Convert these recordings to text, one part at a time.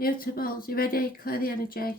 Mutables, you ready? Clear the energy.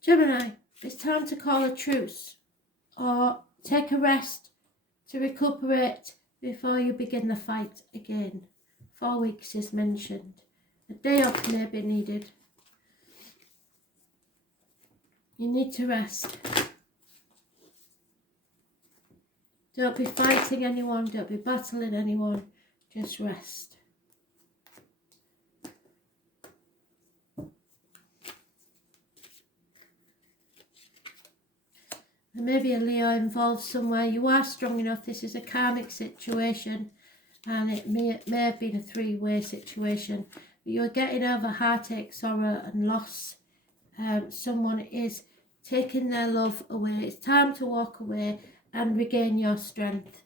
Gemini, it's time to call a truce or take a rest to recuperate before you begin the fight again. 4 weeks is mentioned. A day off may be needed. You need to rest. Don't be fighting anyone, don't be battling anyone, just rest. There may be a Leo involved somewhere. You are strong enough. This is a karmic situation, and it may have been a three-way situation. But you're getting over heartache, sorrow and loss. Someone is taking their love away. It's time to walk away and regain your strength.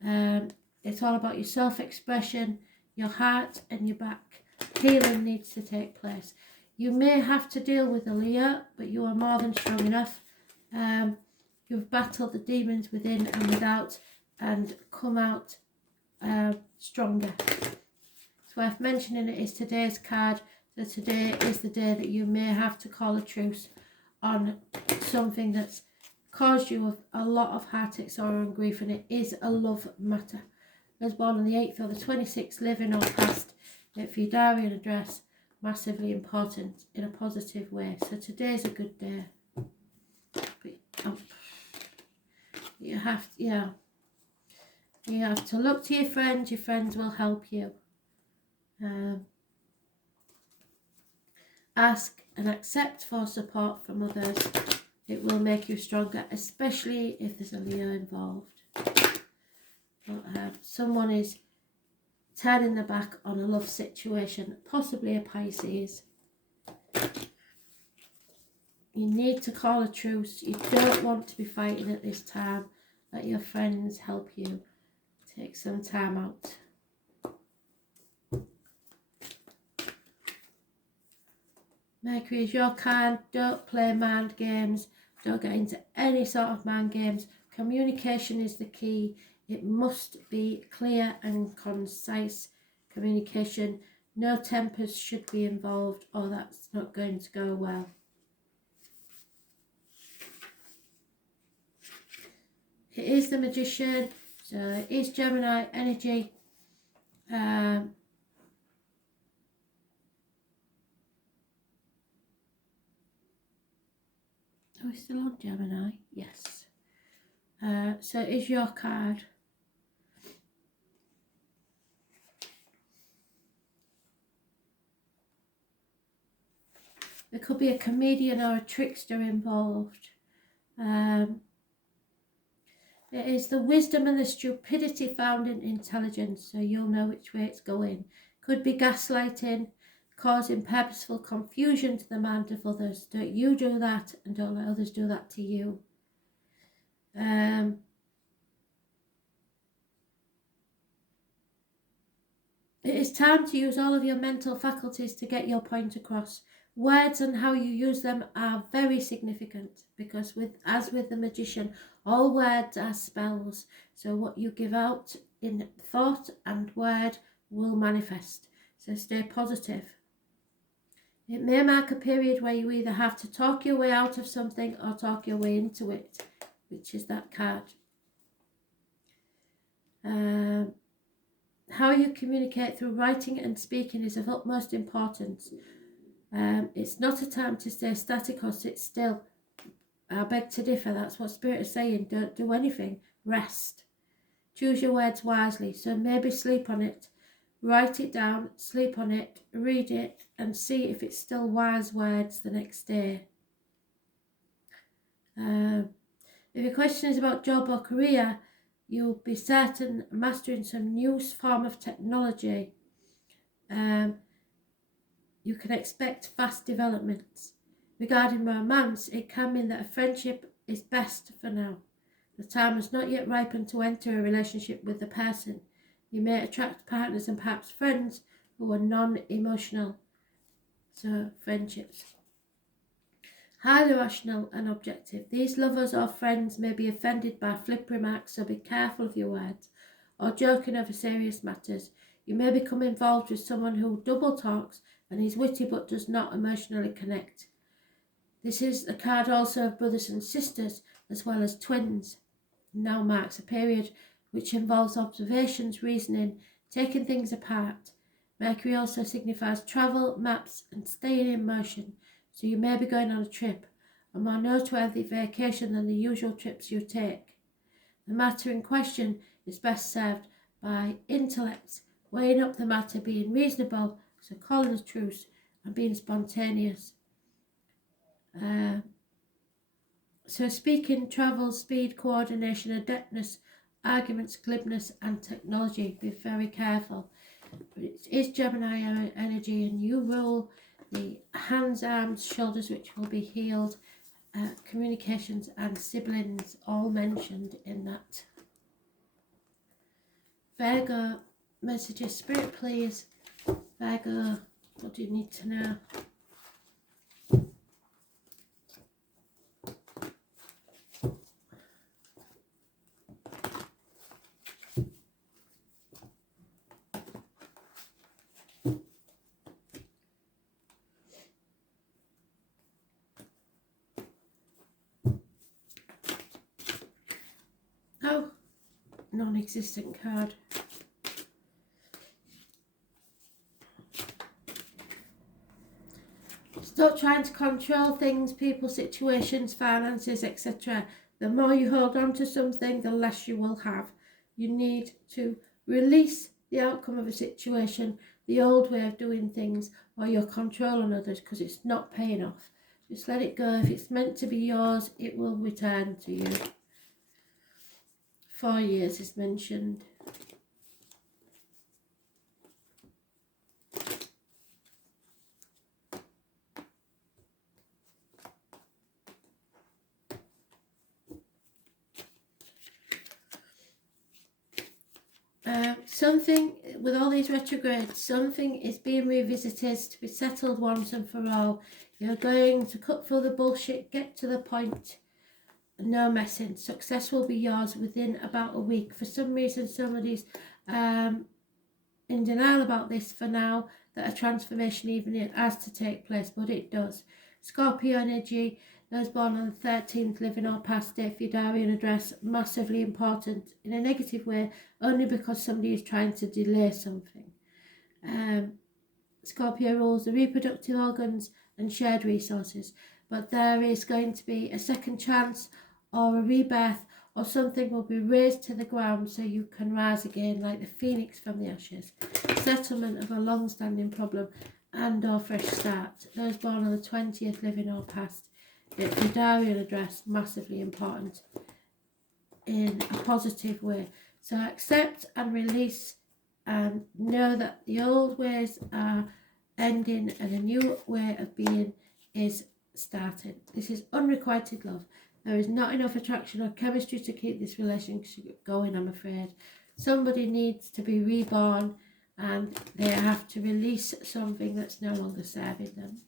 It's all about your self-expression, your heart and your back. Healing needs to take place. You may have to deal with a Leo, but you are more than strong enough. You've battled the demons within and without and come out stronger. It's worth mentioning it is today's card. So today is the day that you may have to call a truce on something that's caused you a lot of heartache, sorrow and grief, and it is a love matter. I was born on the 8th or the 26th, living or past. For your diary and address, massively important in a positive way. So today's a good day. You have to look to your friends. Your friends will help you. Ask and accept for support from others. It will make you stronger, especially if there's a Leo involved. But, someone is turning their back on a love situation, possibly a Pisces. You need to call a truce. You don't want to be fighting at this time. Let your friends help you. Take some time out. Mercury is your card. Don't play mind games. Don't get into any sort of mind games. Communication is the key. It must be clear and concise communication. No tempers should be involved, or that's not going to go well. It is the Magician, so it is Gemini energy. Are we still on Gemini? Yes. So it is your card. There could be a comedian or a trickster involved. It is the wisdom and the stupidity found in intelligence, so you'll know which way it's going. Could be gaslighting, causing purposeful confusion to the mind of others. Don't you do that, and don't let others do that to you. It is time to use all of your mental faculties to get your point across. Words and how you use them are very significant, because as with the Magician, all words are spells. So what you give out in thought and word will manifest. So stay positive. It may mark a period where you either have to talk your way out of something or talk your way into it, which is that card. How you communicate through writing and speaking is of utmost importance. It's not a time to stay static or sit still. I beg to differ. That's what Spirit is saying. Don't do anything. Rest. Choose your words wisely. So maybe sleep on it. Write it down, sleep on it, read it, and see if it's still wise words the next day. If your question is about job or career, you'll be certain mastering some new form of technology. You can expect fast developments. Regarding romance, it can mean that a friendship is best for now. The time has not yet ripened to enter a relationship with the person. You may attract partners and perhaps friends who are non-emotional, so friendships. Highly rational and objective. These lovers or friends may be offended by flip remarks, so be careful of your words, or joking over serious matters. You may become involved with someone who double talks and is witty but does not emotionally connect. This is a card also of brothers and sisters as well as twins. Now marks a period which involves observations, reasoning, taking things apart. Mercury also signifies travel, maps and staying in motion, so you may be going on a trip, a more noteworthy vacation than the usual trips you take. The matter in question is best served by intellect, weighing up the matter, being reasonable, so calling a truce, and being spontaneous. So speaking, travel, speed, coordination, adeptness, arguments, glibness and technology. Be very careful. But it is Gemini energy, and you rule the hands, arms, shoulders, which will be healed, communications and siblings, all mentioned in that. Virgo, messages, Spirit please. Virgo, what do you need to know? Oh, non-existent card. Stop trying to control things, people, situations, finances, etc. The more you hold on to something, the less you will have. You need to release the outcome of a situation, the old way of doing things, or your control on others, because it's not paying off. Just let it go. If it's meant to be yours, it will return to you. 4 years is mentioned. Something, with all these retrogrades, something is being revisited to be settled once and for all. You're going to cut through the bullshit, get to the point, no messing. Success will be yours within about a week. For some reason, somebody's in denial about this for now, that a transformation even has to take place, but it does. Scorpio energy, those born on the 13th, living or past, date for your diary and address, massively important in a negative way, only because somebody is trying to delay something. Scorpio rules the reproductive organs and shared resources, but there is going to be a second chance or a rebirth, or something will be raised to the ground so you can rise again like the phoenix from the ashes. Settlement of a long-standing problem and or fresh start. Those born on the 20th, living or past, your diary and address, massively important in a positive way. So accept and release and know that the old ways are ending and a new way of being is starting. This is unrequited love. There is not enough attraction or chemistry to keep this relationship going, I'm afraid. Somebody needs to be reborn and they have to release something that's no longer serving them.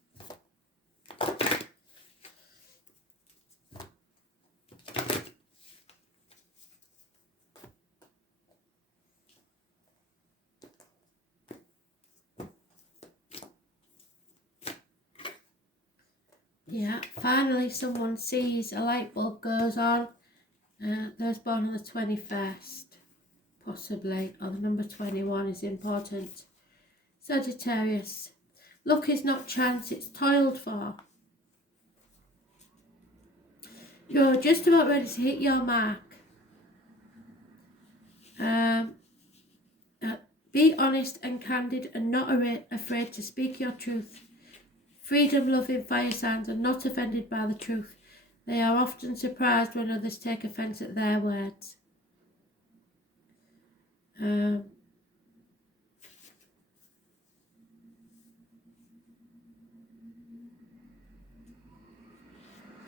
Yeah, finally someone sees a light bulb goes on. Those born on the 21st, possibly, or the number 21 is important. Sagittarius, luck is not chance, it's toiled for. You're just about ready to hit your mark. Be honest and candid and not afraid to speak your truth. Freedom, loving fire signs are not offended by the truth. They are often surprised when others take offence at their words.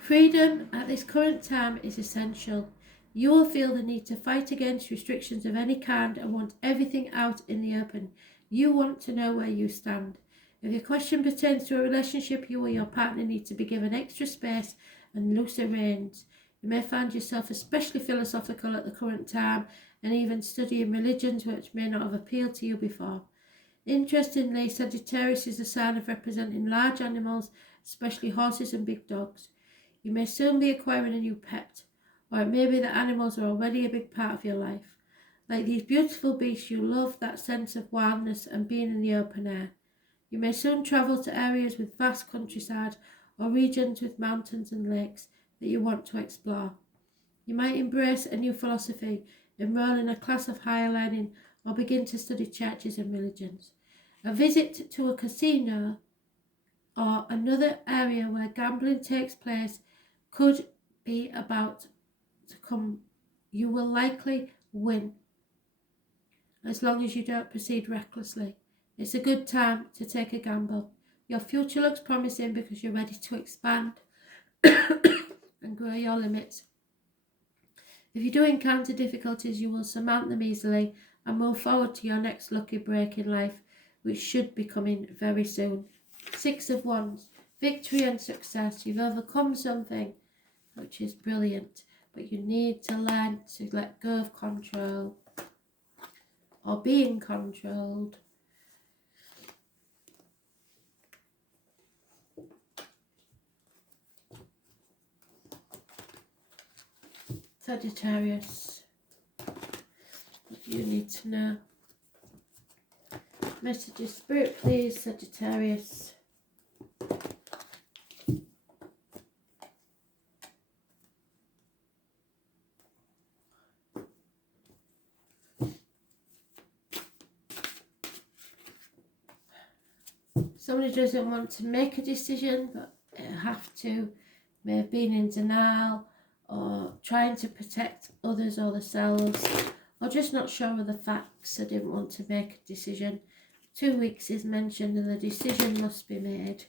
Freedom at this current time is essential. You will feel the need to fight against restrictions of any kind and want everything out in the open. You want to know where you stand. If your question pertains to a relationship, you or your partner need to be given extra space and looser reins. You may find yourself especially philosophical at the current time and even studying religions which may not have appealed to you before. Interestingly, Sagittarius is a sign of representing large animals, especially horses and big dogs. You may soon be acquiring a new pet, or it may be that animals are already a big part of your life. Like these beautiful beasts, you love that sense of wildness and being in the open air. You may soon travel to areas with vast countryside or regions with mountains and lakes that you want to explore. You might embrace a new philosophy, enroll in a class of higher learning, or begin to study churches and religions. A visit to a casino or another area where gambling takes place could be about to come. You will likely win, as long as you don't proceed recklessly. It's a good time to take a gamble. Your future looks promising because you're ready to expand and grow your limits. If you do encounter difficulties, you will surmount them easily and move forward to your next lucky break in life, which should be coming very soon. 6 of Wands, victory and success. You've overcome something, which is brilliant, but you need to learn to let go of control or being controlled. Sagittarius, what do you need to know? Messages, Spirit, please, Sagittarius. Somebody doesn't want to make a decision, but have to. May have been in denial or trying to protect others or themselves, or just not sure of the facts. I didn't want to make a decision. 2 weeks is mentioned and the decision must be made.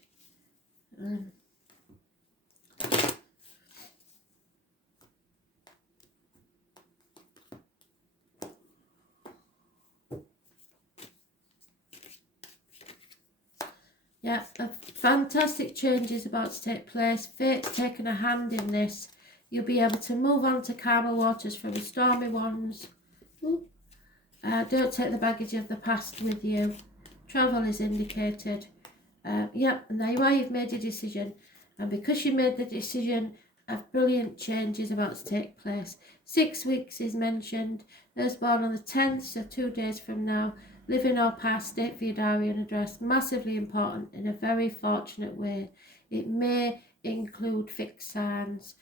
Yeah, a fantastic change is about to take place. Fate's taken a hand in this. You'll be able to move on to calmer waters from stormy ones. Don't take the baggage of the past with you. Travel is indicated. Yep, and there you are, you've made your decision. And because you made the decision, a brilliant change is about to take place. 6 weeks is mentioned. Those born on the 10th, so 2 days from now. Living or past, date for your diary and address. Massively important in a very fortunate way. It may include fixed signs,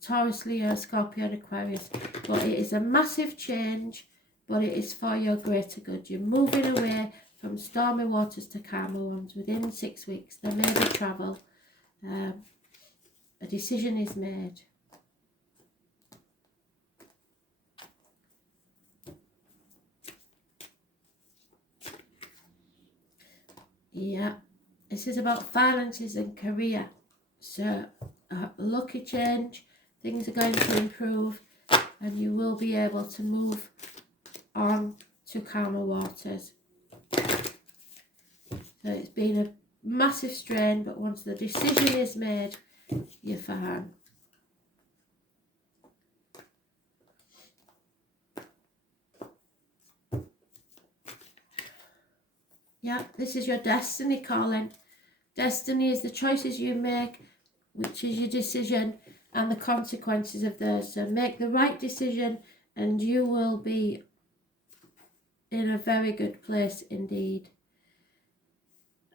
Taurus, Leo, Scorpio and Aquarius. But it is a massive change, but it is for your greater good. You're moving away from stormy waters to calmer ones within 6 weeks. There may be travel. A decision is made. Yeah, this is about finances and career. So, lucky change, things are going to improve, and you will be able to move on to calmer waters. So it's been a massive strain, but once the decision is made, you're fine. Yeah, this is your destiny calling. Destiny is the choices you make, which is your decision, and the consequences of those. So make the right decision and you will be in a very good place indeed.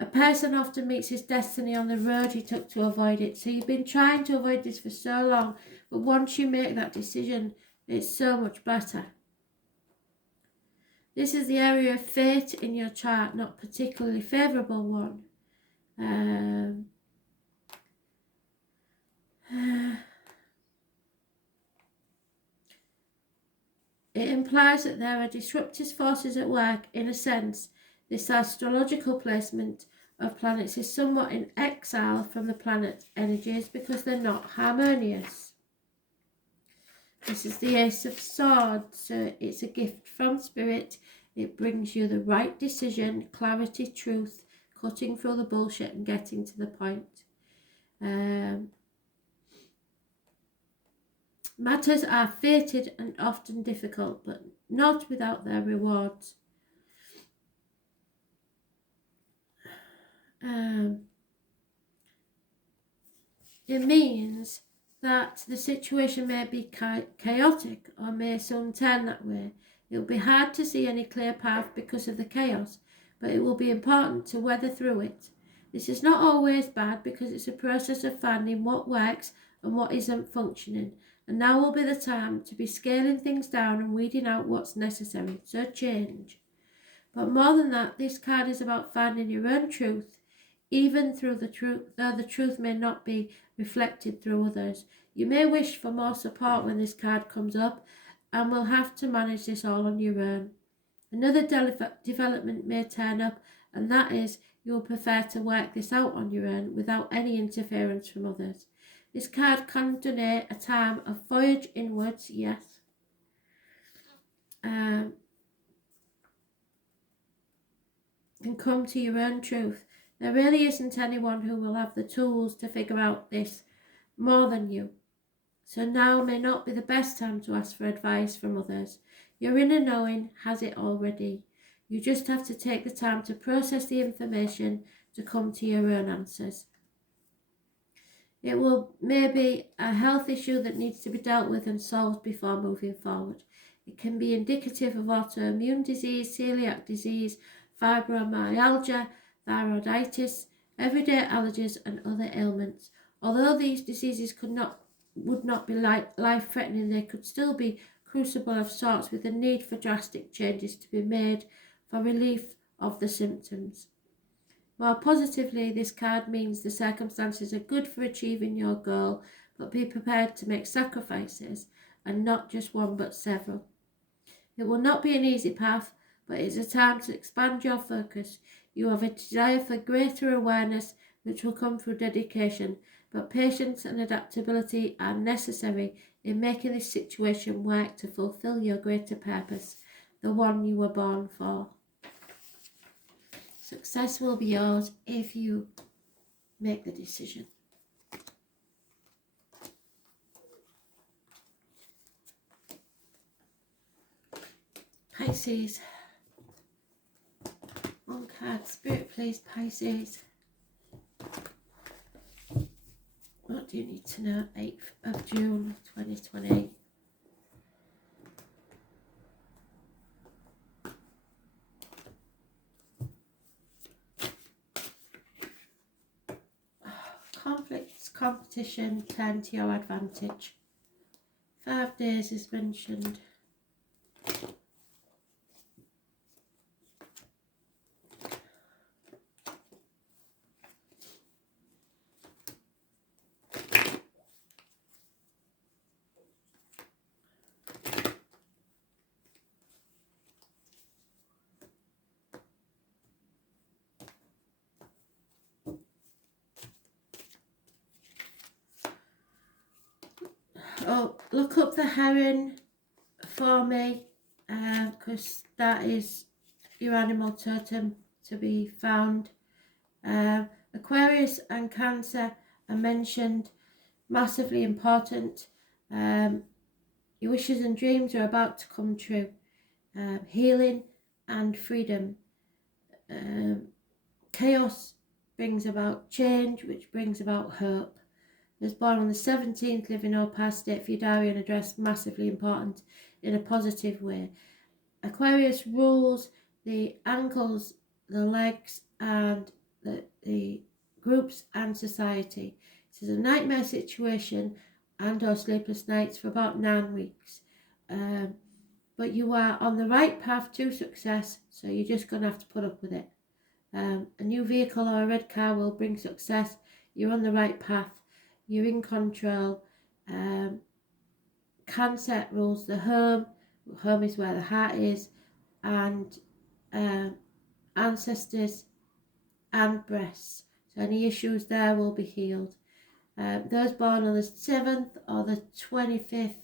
A person often meets his destiny on the road he took to avoid it. So you've been trying to avoid this for so long, but once you make that decision, it's so much better. This is the area of fate in your chart, not particularly favourable one. It implies that there are disruptive forces at work. In a sense, this astrological placement of planets is somewhat in exile from the planet energies because they're not harmonious. This is the Ace of Swords, so it's a gift from Spirit. It brings you the right decision, clarity, truth, cutting through the bullshit and getting to the point. Matters are fated and often difficult, but not without their rewards. It means that the situation may be chaotic or may soon turn that way. It will be hard to see any clear path because of the chaos, but it will be important to weather through it. This is not always bad because it's a process of finding what works and what isn't functioning. And now will be the time to be scaling things down and weeding out what's necessary, so change. But more than that, this card is about finding your own truth, even through the truth, though the truth may not be reflected through others. You may wish for more support when this card comes up, and will have to manage this all on your own. Another development may turn up, and that is you will prefer to work this out on your own without any interference from others. This card can denote a time of voyage inwards, yes. And come to your own truth. There really isn't anyone who will have the tools to figure out this more than you. So now may not be the best time to ask for advice from others. Your inner knowing has it already. You just have to take the time to process the information to come to your own answers. It will maybe a health issue that needs to be dealt with and solved before moving forward. It can be indicative of autoimmune disease, celiac disease, fibromyalgia, thyroiditis, everyday allergies and other ailments. Although these diseases would not be life-threatening, they could still be crucible of sorts with a need for drastic changes to be made for relief of the symptoms. More positively, this card means the circumstances are good for achieving your goal, but be prepared to make sacrifices, and not just one but several. It will not be an easy path, but it's a time to expand your focus. You have a desire for greater awareness, which will come through dedication, but patience and adaptability are necessary in making this situation work to fulfill your greater purpose, the one you were born for. Success will be yours if you make the decision. Pisces. One card, Spirit please, Pisces. What do you need to know? 8th of June 2020. Conflicts, competition, turn to your advantage. 5 days is mentioned. Oh, look up the heron for me, because that is your animal totem to be found. Aquarius and Cancer are mentioned, massively important. Your wishes and dreams are about to come true. Healing and freedom. Chaos brings about change, which brings about hope. Was born on the 17th, living or past date for your diary and address, massively important in a positive way. Aquarius rules the ankles, the legs, and the groups and society. This is a nightmare situation and or sleepless nights for about 9 weeks. But you are on the right path to success, so you're just going to have to put up with it. A new vehicle or a red car will bring success. You're on the right path. you're in control. Cancer rules the home. Home is where the heart is, and ancestors and breasts. So any issues there will be healed. Those born on the 7th or the 25th,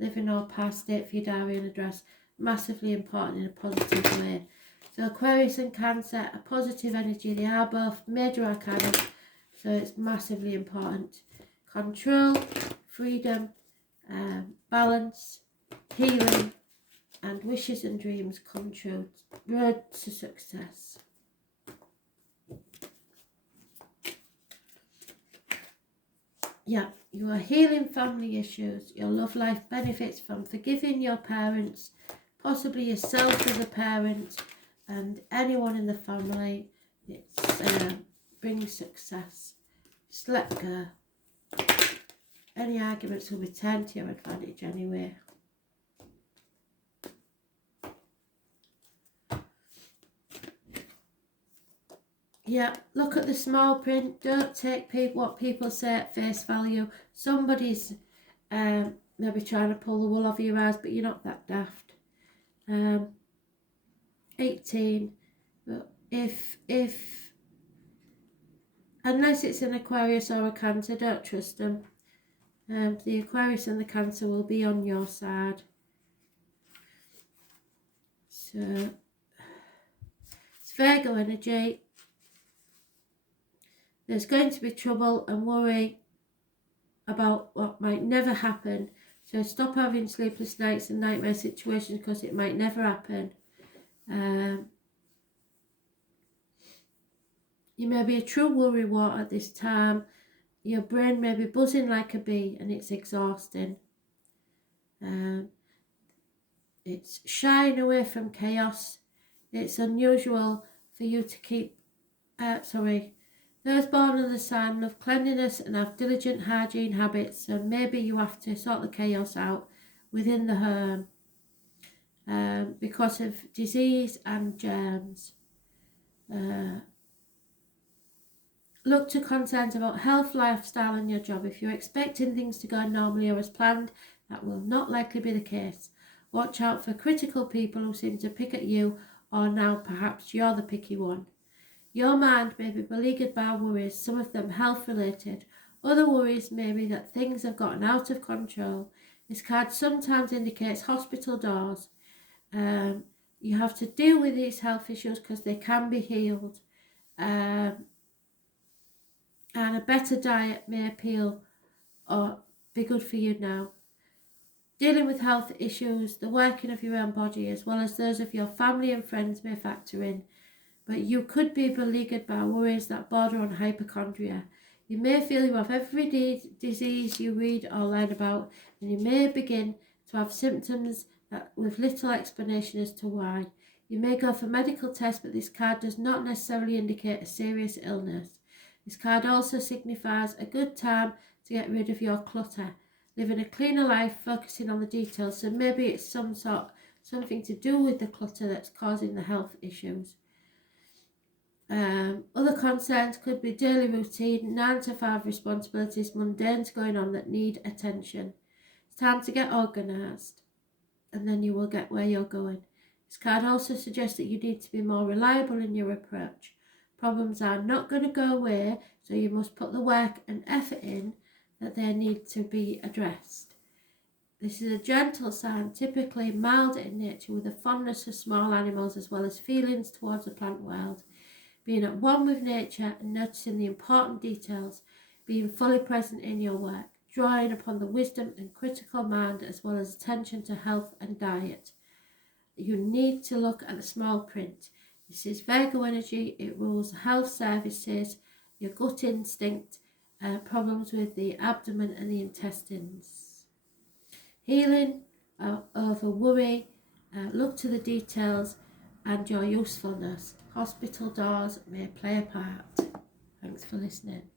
living or past date for your diary and address, massively important in a positive way. So Aquarius and Cancer, a positive energy, they are both major arcana, so it's massively important. Control, freedom, balance, healing, and wishes and dreams come true. Road to success. Yeah, you are healing family issues. Your love life benefits from forgiving your parents, possibly yourself as a parent, and anyone in the family. It brings success. Just let go. Any arguments will be turned to your advantage anyway. Yeah, look at the small print. Don't take what people say at face value. Somebody's maybe trying to pull the wool over your eyes, but you're not that daft. 18. But if unless it's an Aquarius or a Cancer, don't trust them. The Aquarius and the Cancer will be on your side. So it's Virgo energy. There's going to be trouble and worry about what might never happen. So stop having sleepless nights and nightmare situations because it might never happen. You may be a true worrywart at this time. Your brain may be buzzing like a bee and it's exhausting. It's shying away from chaos. It's unusual for you to keep... Those born on the sign love cleanliness and have diligent hygiene habits, so maybe you have to sort the chaos out within the home because of disease and germs. Look to concerns about health, lifestyle and your job. If you're expecting things to go normally or as planned, that will not likely be the case. Watch out for critical people who seem to pick at you, or now perhaps you're the picky one. Your mind may be beleaguered by worries, some of them health related. Other worries may be that things have gotten out of control. This card sometimes indicates hospital doors. You have to deal with these health issues because they can be healed. And a better diet may appeal or be good for you now. Dealing with health issues, the working of your own body as well as those of your family and friends may factor in. But you could be beleaguered by worries that border on hypochondria. You may feel you have every disease you read or learn about, and you may begin to have symptoms with little explanation as to why. You may go for medical tests, but this card does not necessarily indicate a serious illness. This card also signifies a good time to get rid of your clutter, living a cleaner life, focusing on the details. So maybe it's something to do with the clutter that's causing the health issues. Other concerns could be daily routine, 9 to 5 responsibilities, mundanes going on that need attention. It's time to get organised and then you will get where you're going. This card also suggests that you need to be more reliable in your approach. Problems are not going to go away, so you must put the work and effort in that they need to be addressed. This is a gentle sign, typically mild in nature, with a fondness for small animals as well as feelings towards the plant world. Being at one with nature and noticing the important details, being fully present in your work, drawing upon the wisdom and critical mind as well as attention to health and diet. You need to look at the small print. This is Virgo energy. It rules health services, your gut instinct, problems with the abdomen and the intestines. Healing over worry, look to the details and your usefulness. Hospital doors may play a part. Thanks for listening.